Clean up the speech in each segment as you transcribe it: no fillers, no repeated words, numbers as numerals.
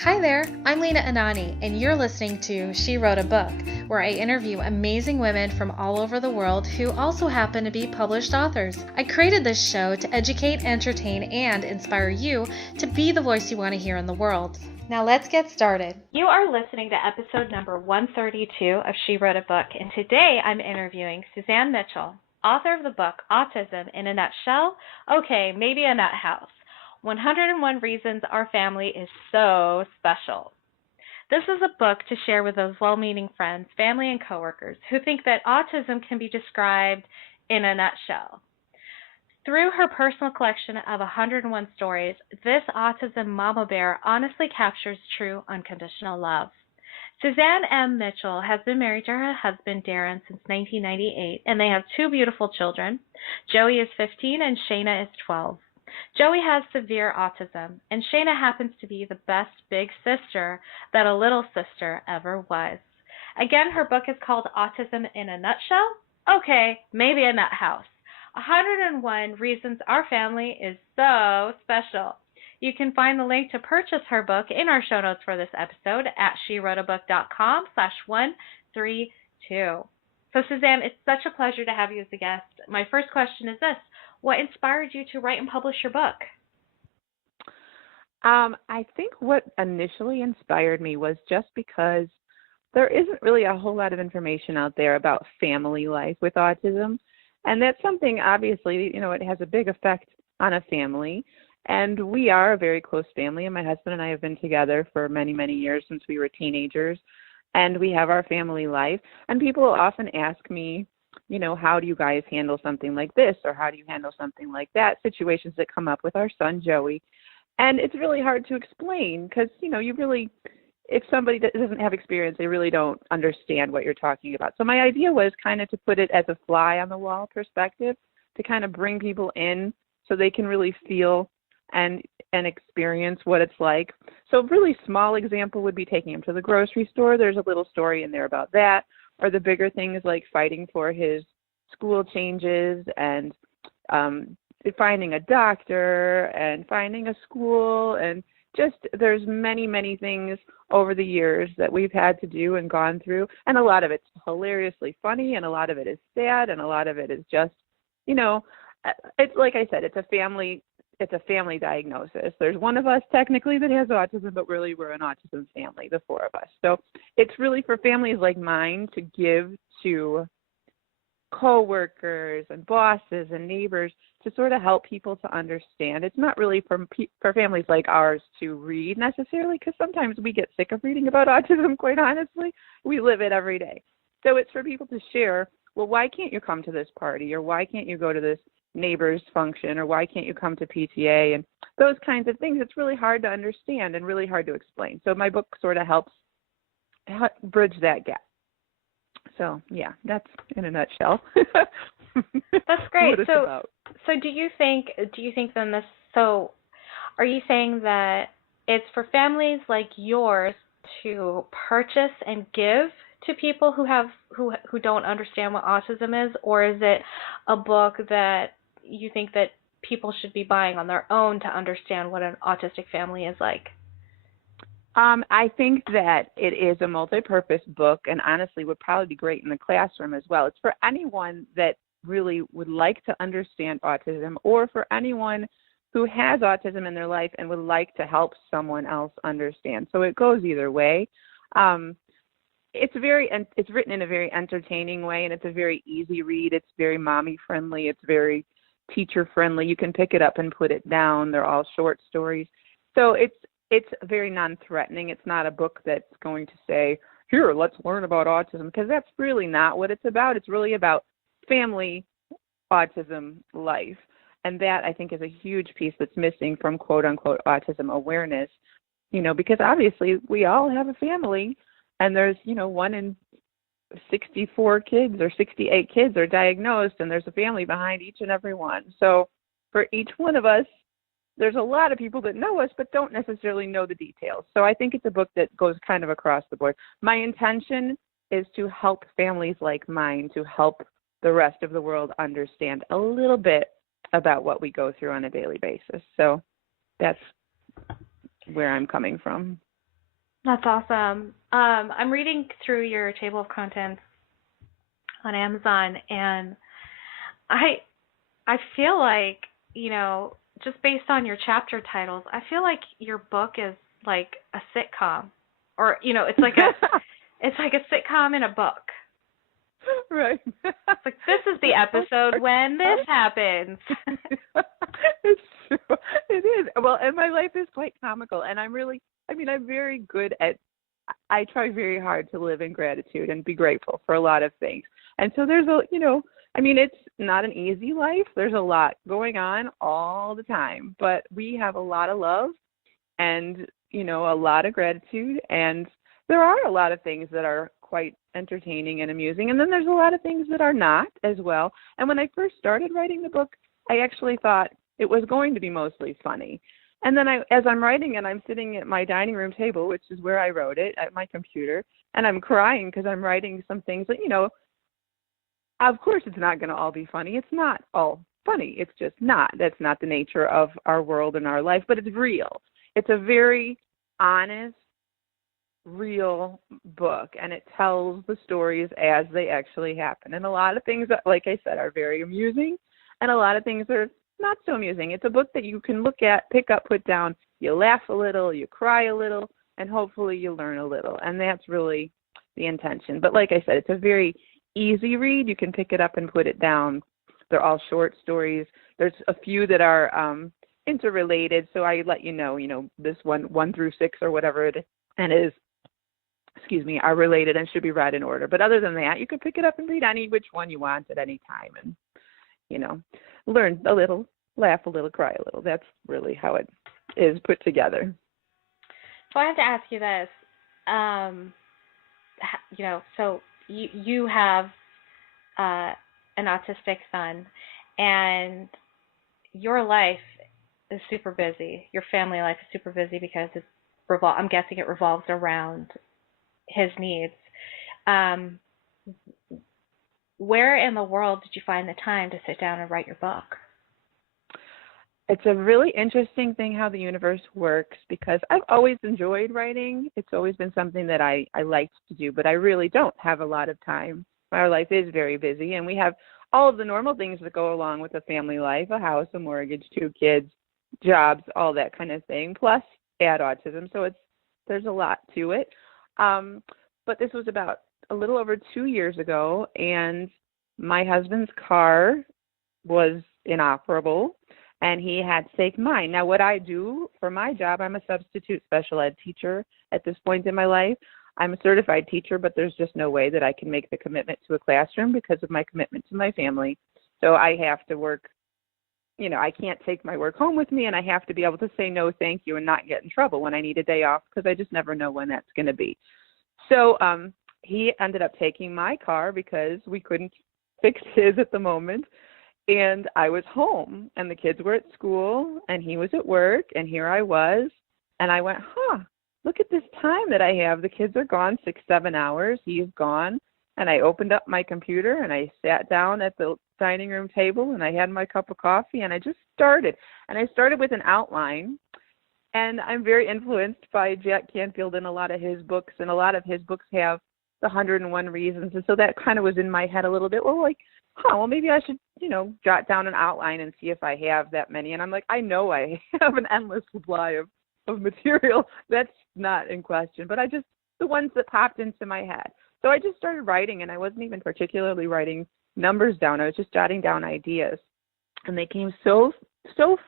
Hi there, I'm Lena Anani, and you're listening to She Wrote a Book, where I interview amazing women from all over the world who also happen to be published authors. I created this show to educate, entertain, and inspire you to be the voice you want to hear in the world. Now let's get started. You are listening to episode number 132 of She Wrote a Book, and today I'm interviewing Suzanne Mitchell, author of the book Autism in a Nutshell, okay, maybe a Nuthouse. 101 Reasons Our Family is So Special. This is a book to share with those well-meaning friends, family, and coworkers who think that autism can be described in a nutshell. Through her personal collection of 101 stories, this autism mama bear honestly captures true unconditional love. Suzanne M. Mitchell has been married to her husband Darin since 1998, and they have two beautiful children. Joey is 15 and Shayna is 12. Joey has severe autism, and Shayna happens to be the best big sister that a little sister ever was. Again, her book is called Autism in a Nutshell? Okay, maybe a nut house. 101 Reasons Our Family is So Special. You can find the link to purchase her book in our show notes for this episode at SheWroteABook.com/132. So Suzanne, it's such a pleasure to have you as a guest. My first question is this. What inspired you to write and publish your book? I think what initially inspired me was just because there isn't really a whole lot of information out there about family life with autism. And that's something, obviously, it has a big effect on a family. And we are a very close family, and my husband and I have been together for many, many years since we were teenagers. And we have our family life. And people often ask me, how do you guys handle something like this, or how do you handle something like that, situations that come up with our son, Joey. And it's really hard to explain because, you really, if somebody doesn't have experience, they really don't understand what you're talking about. So my idea was kind of to put it as a fly on the wall perspective, to kind of bring people in so they can really feel and experience what it's like. So a really small example would be taking him to the grocery store. There's a little story in there about that. Or the bigger things like fighting for his school changes and finding a doctor and finding a school, and just there's many, many things over the years that we've had to do and gone through. And a lot of it's hilariously funny, and a lot of it is sad, and a lot of it is just, it's like I said, it's a family diagnosis. There's one of us technically that has autism, but really we're an autism family, the four of us. So it's really for families like mine to give to coworkers and bosses and neighbors to sort of help people to understand. It's not really for families like ours to read necessarily, because sometimes we get sick of reading about autism, quite honestly. We live it every day. So it's for people to share, well, why can't you come to this party, or why can't you go to this neighbor's function, or why can't you come to PTA, and those kinds of things. It's really hard to understand and really hard to explain. So my book sort of helps bridge that gap. So yeah, that's in a nutshell. That's great. What So do you think then this? So are you saying that it's for families like yours to purchase and give to people who don't understand what autism is, or is it a book that you think that people should be buying on their own to understand what an autistic family is like? I think that it is a multi-purpose book, and honestly would probably be great in the classroom as well. It's for anyone that really would like to understand autism, or for anyone who has autism in their life and would like to help someone else understand. So it goes either way. It's written in a very entertaining way, and it's a very easy read. It's very mommy friendly. It's very teacher friendly. You can pick it up and put it down. They're all short stories. So it's very non-threatening. It's not a book that's going to say, here, let's learn about autism, because that's really not what it's about. It's really about family autism life. And that, I think, is a huge piece that's missing from quote-unquote autism awareness, because obviously we all have a family, and there's, 1 in 64 kids or 68 kids are diagnosed, and there's a family behind each and every one. So for each one of us, there's a lot of people that know us but don't necessarily know the details. So I think it's a book that goes kind of across the board. My intention is to help families like mine, to help the rest of the world understand a little bit about what we go through on a daily basis. So that's where I'm coming from. That's awesome. I'm reading through your table of contents on Amazon, and I I feel like, just based on your chapter titles, I feel like your book is like a sitcom, or it's like a sitcom in a book. Right. It's like, this is the episode when this happens. It's true. It is. Well, and my life is quite comical, and I'm very good at, I try very hard to live in gratitude and be grateful for a lot of things. And so it's not an easy life. There's a lot going on all the time, but we have a lot of love and, a lot of gratitude. And there are a lot of things that are quite entertaining and amusing. And then there's a lot of things that are not as well. And when I first started writing the book, I actually thought it was going to be mostly funny. And then as I'm writing and I'm sitting at my dining room table, which is where I wrote it, at my computer, and I'm crying because I'm writing some things that, of course it's not going to all be funny. It's not all funny. It's just not. That's not the nature of our world and our life, but it's real. It's a very honest, real book, and it tells the stories as they actually happen. And a lot of things, like I said, are very amusing, and a lot of things are not so amusing. It's a book that you can look at, pick up, put down. You laugh a little, you cry a little, and hopefully you learn a little. And that's really the intention. But like I said, it's a very easy read. You can pick it up and put it down. They're all short stories. There's a few that are interrelated. So I let this one through 6 or whatever it is, and are related and should be read in order. But other than that, you can pick it up and read any which one you want at any time, and learn a little, laugh a little, cry a little. That's really how it is put together. So I have to ask you this. So you have an autistic son, and your life is super busy. Your family life is super busy because I'm guessing it revolves around his needs. Where in the world did you find the time to sit down and write your book? It's a really interesting thing how the universe works, because I've always enjoyed writing. It's always been something that I liked to do, but I really don't have a lot of time. My life is very busy, and we have all of the normal things that go along with a family life: a house, a mortgage, 2 kids, jobs, all that kind of thing, plus add autism. So there's a lot to it. But this was about a little over 2 years ago, and my husband's car was inoperable, and he had to take mine. Now, what I do for my job, I'm a substitute special ed teacher at this point in my life. I'm a certified teacher, but there's just no way that I can make the commitment to a classroom because of my commitment to my family. So I have to work, I can't take my work home with me, and I have to be able to say no, thank you, and not get in trouble when I need a day off, because I just never know when that's going to be. So he ended up taking my car because we couldn't fix his at the moment. And I was home, and the kids were at school, and he was at work, and here I was. And I went, look at this time that I have. The kids are gone 6-7 hours. He's gone. And I opened up my computer, and I sat down at the dining room table, and I had my cup of coffee, and I just started. And I started with an outline. And I'm very influenced by Jack Canfield and a lot of his books, and a lot of his books have the 101 Reasons. And so that kind of was in my head a little bit. Well, maybe I should, jot down an outline and see if I have that many. And I'm like, I know I have an endless supply of material. That's not in question. But the ones that popped into my head. So I just started writing, and I wasn't even particularly writing numbers down. I was just jotting down ideas. And they came so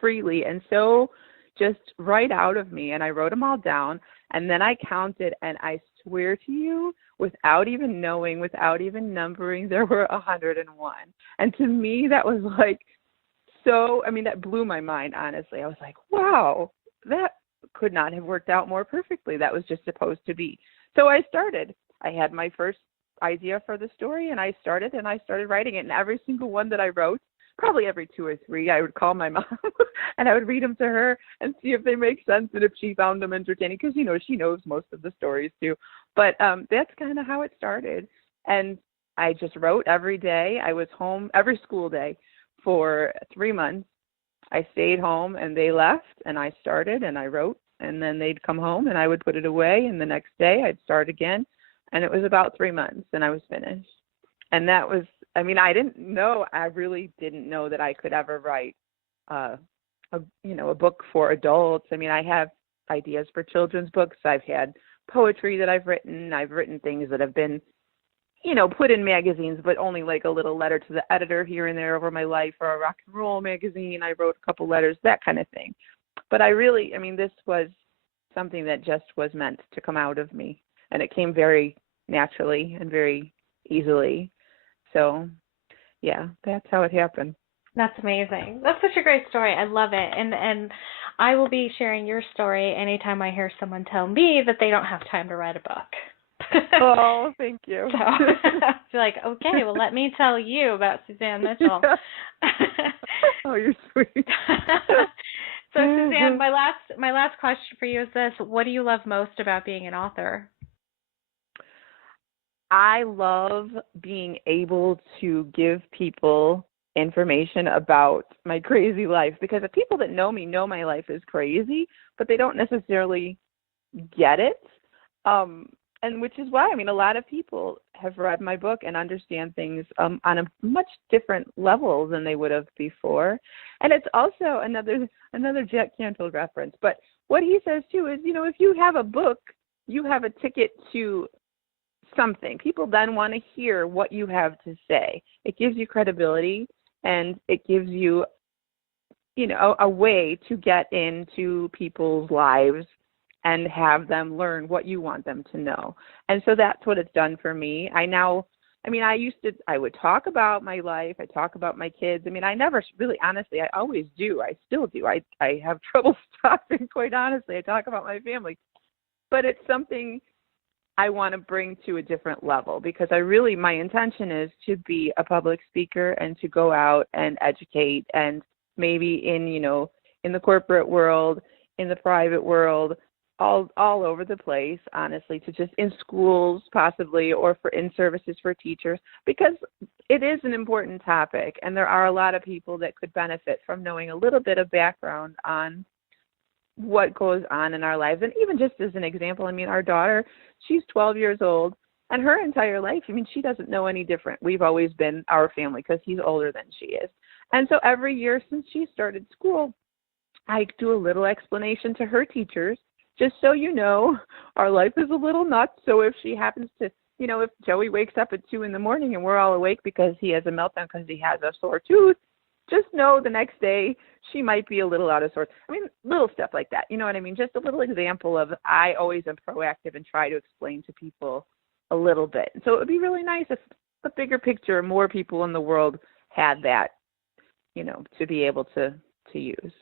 freely and so just right out of me. And I wrote them all down. And then I counted, and I swear to you, without even knowing, without even numbering, there were 101. And to me, that was that blew my mind, honestly. I was like, wow, that could not have worked out more perfectly. That was just supposed to be. So I started. I had my first idea for the story, and I started writing it. And every single one that I wrote, probably every 2 or 3, I would call my mom and I would read them to her and see if they make sense and if she found them entertaining, because, she knows most of the stories too. But that's kind of how it started. And I just wrote every day. I was home every school day for 3 months. I stayed home, and they left, and I started, and I wrote And then they'd come home and I would put it away, and the next day I'd start again. And it was about 3 months and I was finished. And that was, I mean, I really didn't know that I could ever write a book for adults. I mean, I have ideas for children's books. I've had poetry that I've written. I've written things that have been, put in magazines, but only like a little letter to the editor here and there over my life, or a rock and roll magazine. I wrote a couple letters, that kind of thing. But this was something that just was meant to come out of me. And it came very naturally and very easily. So, yeah, that's how it happened. That's amazing. That's such a great story. I love it. And I will be sharing your story anytime I hear someone tell me that they don't have time to write a book. Oh, thank you. So I feel like, okay, well, let me tell you about Suzanne Mitchell. Oh, you're sweet. So, Suzanne, my last question for you is this: what do you love most about being an author? I love being able to give people information about my crazy life, because the people that know me know my life is crazy, but they don't necessarily get it. And which is why, a lot of people have read my book and understand things on a much different level than they would have before. And it's also another Jack Canfield reference. But what he says too is, if you have a book, you have a ticket to something. People then want to hear what you have to say. It gives you credibility, and it gives you, a way to get into people's lives and have them learn what you want them to know. And so that's what it's done for me. I would talk about my life. I talk about my kids. I never really, honestly, I always do. I still do. I have trouble stopping, quite honestly. I talk about my family. But it's something I want to bring to a different level, because my intention is to be a public speaker and to go out and educate, and maybe in the corporate world, in the private world, all over the place, honestly, to just in schools possibly, or in services for teachers, because it is an important topic, and there are a lot of people that could benefit from knowing a little bit of background on what goes on in our lives. And even just as an example, our daughter, she's 12 years old, and her entire life, she doesn't know any different. We've always been our family, because he's older than she is. And so every year since she started school, I do a little explanation to her teachers, just so our life is a little nuts. So if she happens to, if Joey wakes up at 2 a.m. and we're all awake because he has a meltdown because he has a sore tooth, just know the next day she might be a little out of sorts. Little stuff like that. You know what I mean? Just a little example of, I always am proactive and try to explain to people a little bit. So it would be really nice if the bigger picture, more people in the world had that, to be able to use.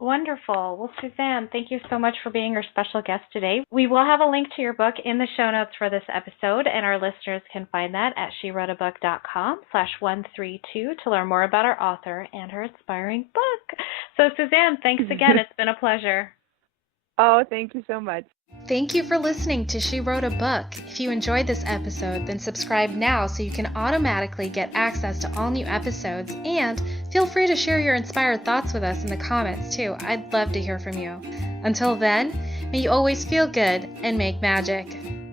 Wonderful. Well, Suzanne, thank you so much for being our special guest today. We will have a link to your book in the show notes for this episode, and our listeners can find that at SheWroteABook.com/132 to learn more about our author and her inspiring book. So, Suzanne, thanks again. It's been a pleasure. Oh, thank you so much. Thank you for listening to She Wrote a Book. If you enjoyed this episode, then subscribe now so you can automatically get access to all new episodes, and feel free to share your inspired thoughts with us in the comments too. I'd love to hear from you. Until then, may you always feel good and make magic.